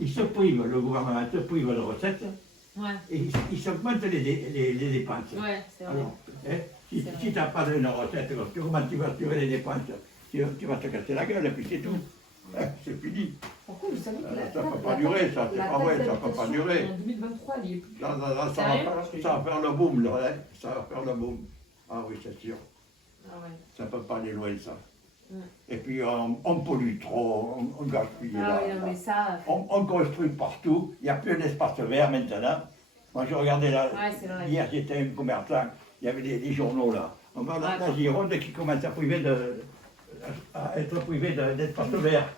ils se privent, le gouvernement se prive de recettes Ouais, et ils s'augmentent les dépenses. ouais, c'est vrai. Alors, hein, si tu n'as pas de recette, comment tu vas tirer les dépenses? Tu vas te casser la gueule et puis c'est tout. Hein, c'est fini. Par contre, vous savez que Ça ne peut pas durer, ça, c'est pas vrai, ça ne peut pas durer. En 2023, elle est plus. Ça va Sérieux? faire le boom, là, hein, ça va faire le boom. Ah oui, c'est sûr. Ah ouais. Ça ne peut pas aller loin, ça. Mm. Et puis on pollue trop, on gaspille. Ah là, oui, non, là. mais ça. On construit partout, il n'y a plus d'espace vert maintenant. Moi, je regardais là, Ouais, c'est vrai. hier j'étais un commerçant, il y avait des journaux là. On va Ouais. la Gironde qui commence à être privé d'espace vert.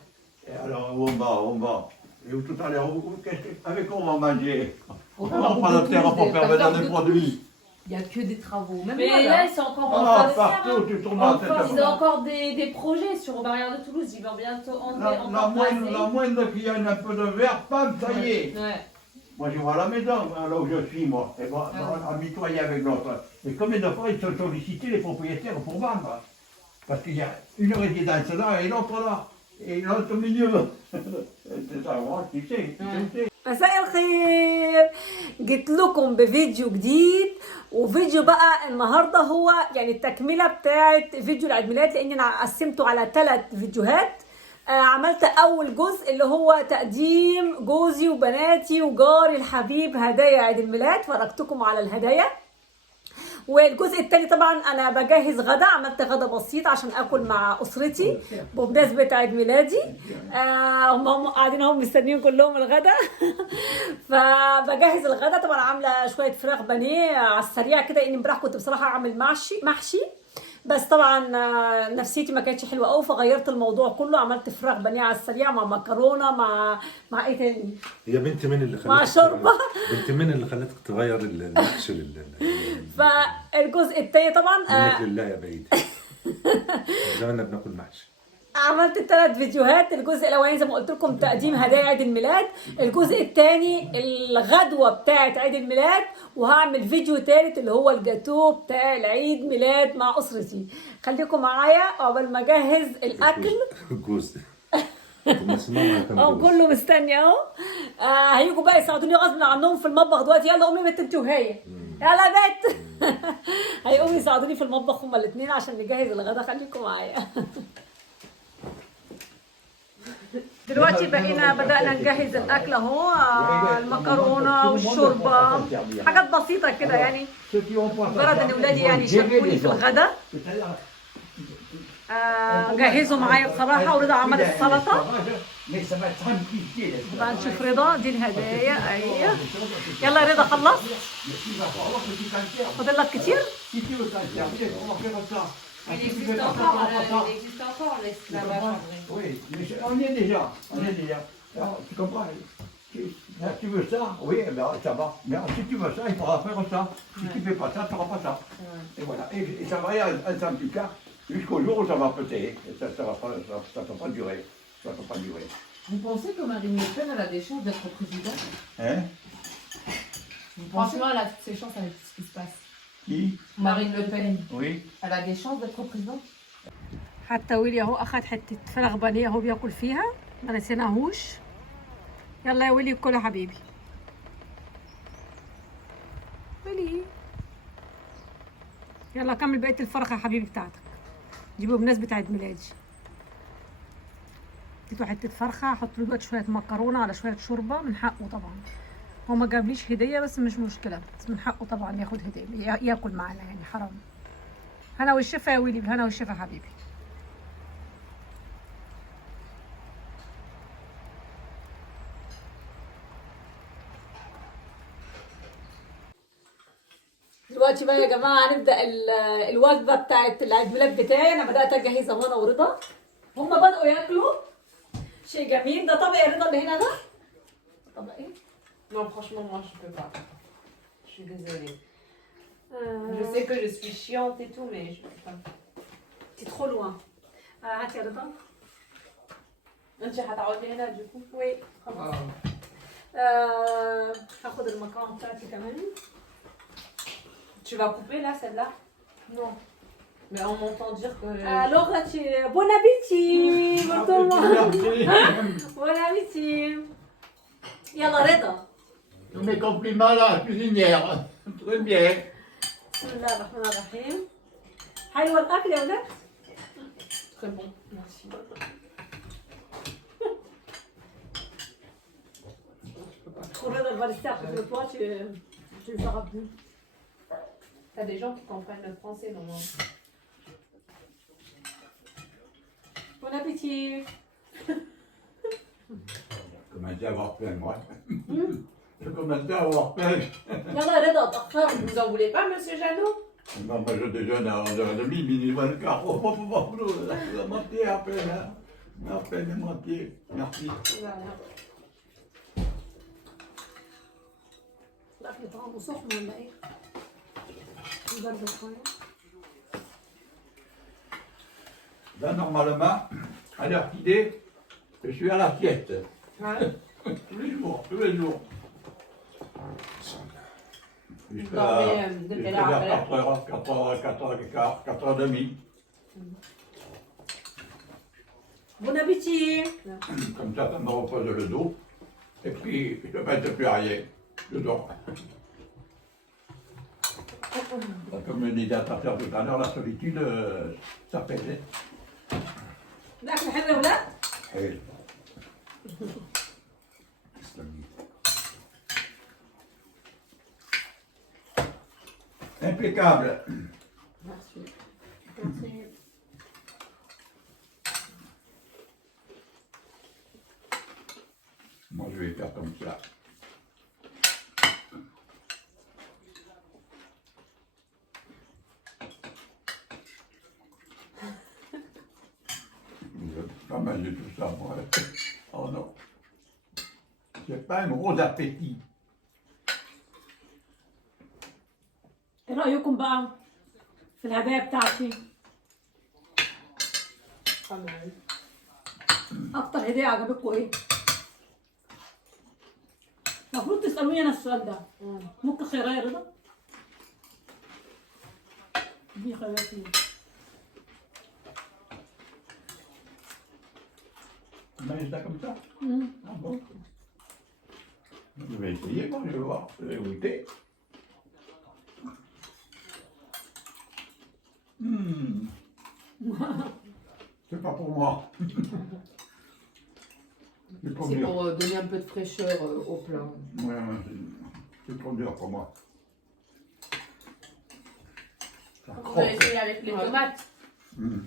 Et alors, où on va. Et tout à l'heure, avec quoi on va manger? On va va prendre la terre pour faire venir des produits. Il n'y a que des travaux. Même Mais moi, là, ils sont encore en Ah, phase partout, faire, hein. tu tournes la tête. Ils ont encore des projets sur Barrière de Toulouse. Ils vont bientôt La encore moindre qu'il y a un peu de verre, pam, ça y est. Ouais. Moi, je vois à la maison, là où je suis, moi, et moi, Ah à mitoyer avec l'autre. Et combien de fois ils sont sollicités, les propriétaires, pour vendre? Parce qu'il y a une résidence là et l'autre là. Et l'autre au milieu. C'est ça, moi, tu sais. مساء الخير. جيت لكم بفيديو جديد، وفيديو بقى النهارده هو يعني التكمله بتاعه فيديو العيد ميلاد، لان انا قسمته على 3 فيديوهات. عملت اول جزء اللي هو تقديم جوزي وبناتي وجاري الحبيب هدايا عيد الميلاد، فرجتكم على الهدايا. والجزء الثاني طبعا انا بجهز غدا، عملت غدا بسيط عشان اكل مع اسرتي بمناسبه عيد ميلادي. هم قاعدين اهم مستنيين كلهم الغدا. فبجهز الغدا، طبعا عامله شويه فراخ بانيه على السريع كده، لان امبارح كنت بصراحه اعمل محشي بس طبعا نفسيتي ما كانتش حلوه قوي، فغيرت الموضوع كله، عملت فراخ بانيه على السريع مع مكرونه مع ايه تاني؟ هي بنت مين اللي خلتك مع شوربه. بنت مين اللي خلتك تغير المحشي فالجزء التاني طبعا منك لله يا بعيد. زماننا بناكل محشي. عملت 3 فيديوهات. الجزء الاولاني زي ما قلت لكم تقديم هدايا عيد الميلاد، الجزء الثاني الغدوه بتاعه عيد الميلاد، وهعمل فيديو ثالث اللي هو الجاتوه بتاع العيد ميلاد مع اسرتي. خليكم معايا قبل ما اجهز الاكل. جوز كله مستني اهو. هيجوا بقى يساعدوني غصب عنهم في المطبخ دلوقتي. يلا قومي بنت انت وهي، يلا بنت. هيقوموا يساعدوني في المطبخ هما الاثنين عشان نجهز الغدا. خليكم معايا. دلوقتي بدأنا نجهز الأكل أهو، المكرونة والشوربة، حاجات بسيطة كده يعني، مجرد إن ولادي يعني شاركوني في الغدا. جهزوا معايا بصراحة، ورضا عمل السلطة. بقى نشوف رضا دي الهدايا. أيوه يلا يا رضا، خلص؟ فاضل لك كتير؟ Il existe encore l'esclavage. Oui, mais on y est déjà, Alors, tu comprends? Tu veux ça? Oui, eh ben, ça va. Mais si tu veux ça, il faudra faire ça. Si tu ne fais pas ça, tu n'auras pas ça. Et voilà. Et ça va aller un petit cas jusqu'au jour où ça va péter. Et ça ne peut pas durer. Ça ne peut pas durer. Vous pensez que Marine Le Pen elle a des chances d'être présidente? Hein? Vous pensez qu'elle a toutes ses chances avec ce qui se passe? Qui? Marine Le Pen. Oui. Elle a des chances d'être présidente? حتى ويلي اهو اخد حته فراخ بانيه اهو بياكل فيها، ما نسيناهوش. يلا يا ويلي كل يا حبيبي. ويلي يلا كمل بقيه الفرخه يا حبيبي بتاعتك، دي بمناسبه عيد ميلادي. اديته حته فرخه، احط له دلوقتي شويه مكرونه على شويه شوربه، من حقه طبعا. هو ما جابليش هديه بس مش مشكله، بس من حقه طبعا ياخد هديه، ياكل معانا يعني، حرام. هنا والشفا يا ويلي، بالهنا والشفا يا حبيبي. دلوقتي بقى يا جماعه هنبدا الوجبه بتاعت العيد ميلاد بتاعي. انا بدات اجهزها وانا ورضا، هما بداوا ياكلوا. شيء جميل. ده طبق يا رضا اللي هنا ده طبق ايه؟ Non, franchement, moi je peux pas. Je suis désolée. Je sais que je suis chiante et tout, mais je peux pas. C'est trop loin. هات يا رضا. انت هتقعدي هنا du coup? Oui. خلاص. هاخد المكرونه بتاعتي كمان. Tu vas couper là, celle-là? Non. Mais on m'entend dire que... Alors là, bon appétit pour tout le monde. Bon appétit. يلا رضا. Tous mes compliments à la cuisinière. Très bien. بسم الله الرحمن الرحيم. حلوة الأكل يا ولاد؟ Très bon, merci. Pour Reda, elle va rester à côté de toi, tu le feras plus. T'as des gens qui comprennent le français, non? Bon appétit. Je commence à avoir faim, moi. Je commence à avoir faim. يلا يا رضا تأخرنا. Vous en voulez pas, monsieur Jeannot? Non, moi je déjeune à 11h30, midi, moins le quart. Oh, oh, oh, oh, la moitié à peine, hein. À peine la moitié. Merci. Voilà. الأكل طعمه سخن ولا إيه؟ برد شوية. Là, normalement, à l'heure qu'il est, je suis à la sieste. Ouais. Tous les jours, tous les jours. Jusqu'à dormez de quelle heure à quelle heure? 4h, 4h30. Bon appétit. Comme ça me repose le dos. Et puis, je ne mets plus rien. Je dors. Comme le disait Tata tout à l'heure, la solitude, ça pèse. الأكل حلو يا ولاد؟ Et impeccable. Merci. Merci. Moi, je vais faire comme ça. Je vais pas manger tout ça, moi. Oh non. J'ai pas un gros appétit. إيه رأيكم بقى في الهدايا بتاعتي؟ Pas mal. أكتر هدية عجبتكم إيه؟ المفروض تسألوني أنا السؤال ده. ممكن خيرية يا رضا؟ دي خيرية فيه. Tu manges ça comme ça? مم. Ah bon? Je vais essayer, moi, je vais voir. Je vais goûter. Hmm. C'est pas pour moi. C'est trop C'est dur. pour donner un peu de fraîcheur au plat. Ouais, c'est trop dur pour moi. Ça On va croque. essayer avec les Ouais. tomates. Hmm.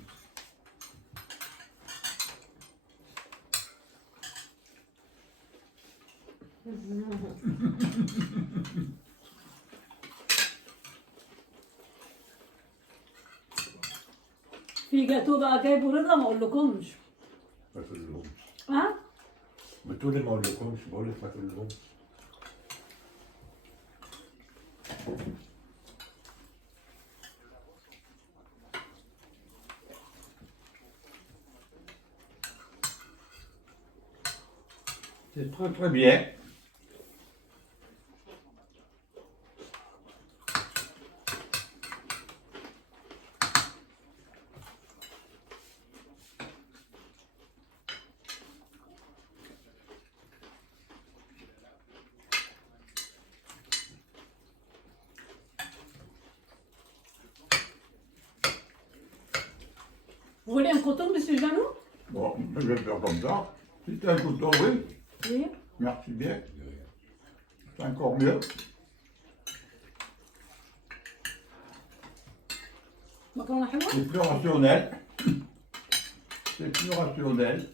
في جاتو بقى جايبه رضا ما اقولكمش. ما تقولهمش. ها؟ بتقولي ما اقولكمش، بقول لك ما تقولهمش. C'est très très bien. Vous voulez un couteau, monsieur Jeannot? Bon, je vais faire comme ça. Si c'est un couteau, oui. Oui. Merci bien. C'est encore mieux. مكرونة حلوة؟ C'est plus rationnel. C'est plus rationnel.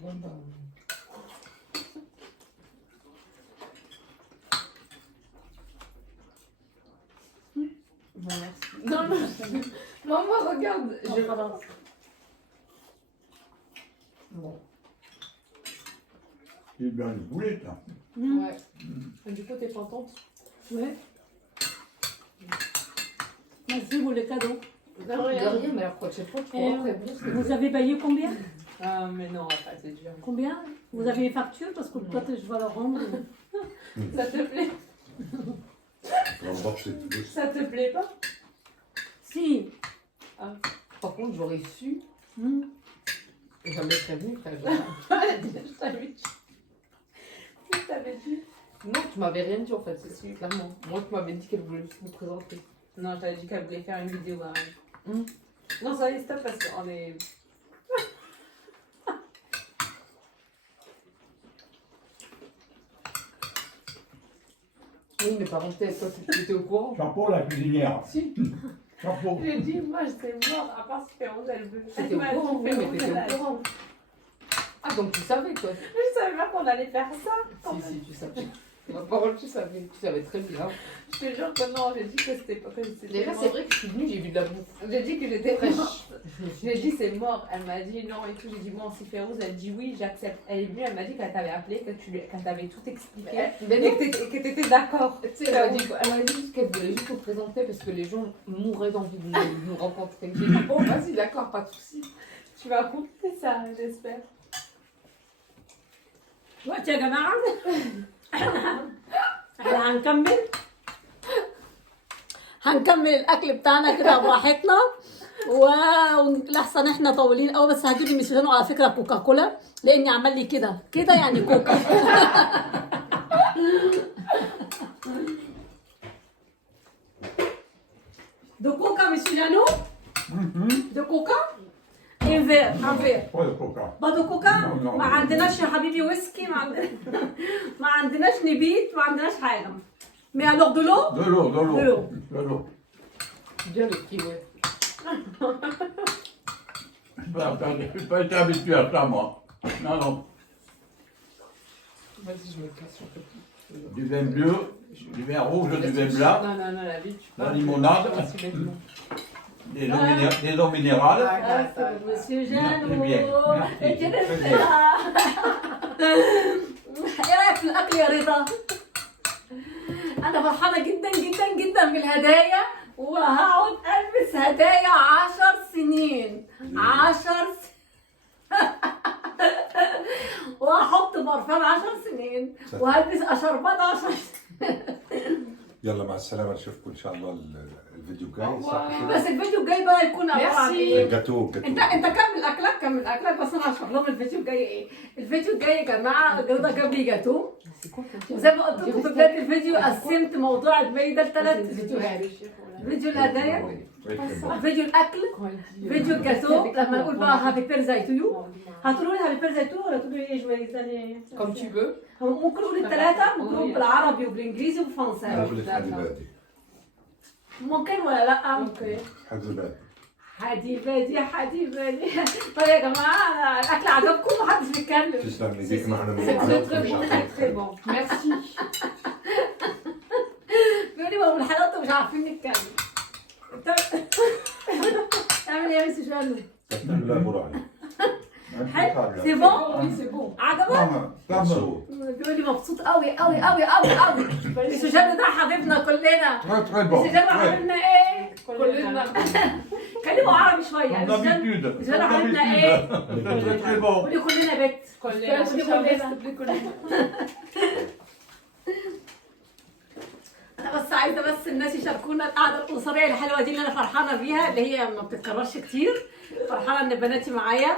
Bon, bah. Bon, merci. Non, non. Maman, regarde. Je... خلاص. Bon. C'est bien le poulet, ça. Ouais. Et du coup, t'es contente? Ouais. Merci pour les cadeaux. De rien, mais la prochaine fois, tu Et pourras prévenir. vous avez payé combien? Ah, mais non, après, c'est dur. Combien? Vous avez les factures parce que peut-être je vais leur rendre. Ça te plaît? ربطت فلوس. Ça te plaît pas? Si. Par contre, j'aurais su. Jamais prévenu, frère. Je t'avais dit. Je t'avais dit. Non, tu m'avais rien dit en fait, c'est sûr, clairement. Moi, tu m'avais dit qu'elle voulait juste me présenter. Non, je t'avais dit qu'elle voulait faire une vidéo quand même. Hmm. Non, ça y est, stop parce qu'on est. Oui, mais par contre, toi, tu étais au courant. Chapeau la cuisinière. Si. Chapeau. J'ai dit, moi, j'étais morte, à part si Férouz, elle veut. T'étais au courant, oui, mais t'étais au courant. Ah, donc tu savais, toi. Je savais pas qu'on allait faire ça. Si, tu savais. Ma parole, tu savais très bien. Je te jure que non, j'ai dit que c'était pas que c'était Déjà, mort. c'est vrai que je suis venue, j'ai vu de la bouffe. J'ai dit que j'étais Fraîche. morte. J'ai dit c'est mort. Elle m'a dit non et tout. J'ai dit bon, si Férouz, elle dit oui, j'accepte. Elle est venue, elle m'a dit qu'elle t'avait appelé, qu'elle t'avait tout expliqué. Mais Et non, que t'étais d'accord. tu sais, elle m'a dit juste qu'elle voulait juste te présenter parce que les gens mourraient d'envie de nous rencontrer. J'ai dit bon, vas-y, d'accord, pas de soucis. Tu vas compter ça, j'espère. وقت يا جماعة احنا هنكمل الأكل بتاعنا كده براحتنا ولحسن احنا طويلين قوي بس هجيب ميسيجانو على فكرة كوكاكولا لأني عمل لي كده كده يعني كوكا دو كوكا ميسيجانو دو كوكا ان فير ان فير Pas de coca. برضه كوكا لا، لا. ما عندناش يا حبيبي ويسكي ما عندناش نبيت ما عندناش حاجه مي الوغ دو لو De l'eau, de l'eau. De l'eau. De l'eau. Bien le petit, ouais. Je n'ai pas été habitué à ça, moi. Non, non. Vas-y, je me casse un peu. Du vin bleu, du vin rouge, du vin blanc, Non, non, non, la vie, tu la limonade, des eaux minérales. مسيو Merci جانو bien. Merci. Très bien. ايه رايك في الاكل يا رضا؟ انا فرحانه جدا جدا جدا بالهدايا وهقعد البس هدايا 10 سنين 10 وهحط برفان 10 سنين وهلبس اشربات 10 سنين يلا مع السلامة، نشوفكم إن شاء الله الفيديو الجاي، صح كده؟ بس الفيديو الجاي بقى يكون عباره عن ايه؟ الجاتو انت كمل اكلك بس انا هشرح لهم الفيديو الجاي ايه. الفيديو الجاي يا جماعه رضا جاب لي جاتو وزي ما قلت لكم في بدايه الفيديو قسمت موضوع الباقي ده لثلاث فيديوهات. فيديو الهدايا، فيديو الاكل، فيديو الجاتو. لما نقول بقى هابي بيرثداي تو يو هتقولوا لي هابي بيرثداي تو ولا تقولوا لي ايه جويز ثاني؟ Comme tu veux. ممكن نقول الثلاثه، ممكن نقول بالعربي وبالانجليزي وبالفرنساوي. نقول حبيباتي ممكن ولا لا؟ اوكي. حبيباتي حبيباتي حبيباتي. طيب يا جماعه أنا الاكل عجبكم؟ محدش بيتكلم. تسلم ايديك معنا من C'est très الحلقة، très مش bon, عارفين très très bon. Merci. بيقول لي بقى من الحلقات مش عارفين نتكلم. اعمل ايه يا ميسي جانو؟ تسلم لا براعي. حلو سي بون؟ Oui, c'est bon. عجبك؟ مبسوط. بيقول لي مبسوط قوي قوي قوي قوي قوي. ميسي جانو ده حبيبنا كلنا. Très très bon. ميسي جانو حبيبنا ايه؟ كلنا. كلموا عربي شويه. Comme ميسي جانو d'habitude. جانو Comme حبيبنا ايه؟ d'habitude. Très très bon. قولي كلنا بيت. كلنا. كلنا. انا بس عايزه بس الناس يشاركونا القعده الاسريه الحلوه دي اللي انا فرحانه بيها اللي هي ما بتتكررش كتير. فرحانه ان بناتي معايا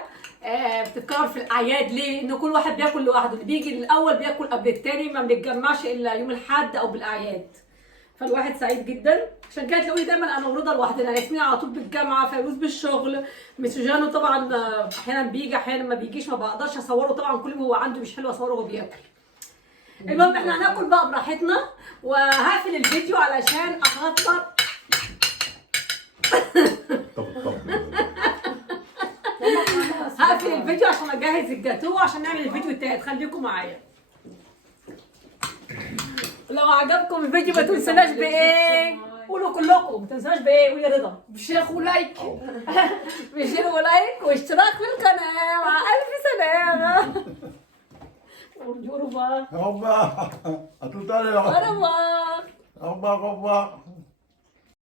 بتتكرر في الاعياد. ليه؟ ان كل واحد بياكل لوحده، اللي بيجي الاول بياكل قبل التاني، ما بنتجمعش الا يوم الاحد او بالاعياد. فالواحد سعيد جدا. عشان كده تلاقوني دايما انا ورضا لوحدنا، ياسمين على طول بالجامعه، فيروز بالشغل، ميسوجانو طبعا احيانا بيجي احيانا ما بيجيش، ما بقدرش اصوره طبعا كل ما هو عنده مش حلو اصوره وهو بياكل. المهم احنا هناكل بقى براحتنا وهقفل الفيديو علشان احضر. طب هقفل الفيديو عشان اجهز الجاتوه عشان نعمل الفيديو التالت. خليكم معايا. لو عجبكم الفيديو ما تنسوناش بايه؟ قولوا كلكم ما تنسوناش بايه؟ قولي يا رضا. بشير ولايك. بشير ولايك واشتراك في القناه. مع الف سلامه. Au revoir. Au revoir. À tout à l'heure. Au revoir. Au revoir, au revoir.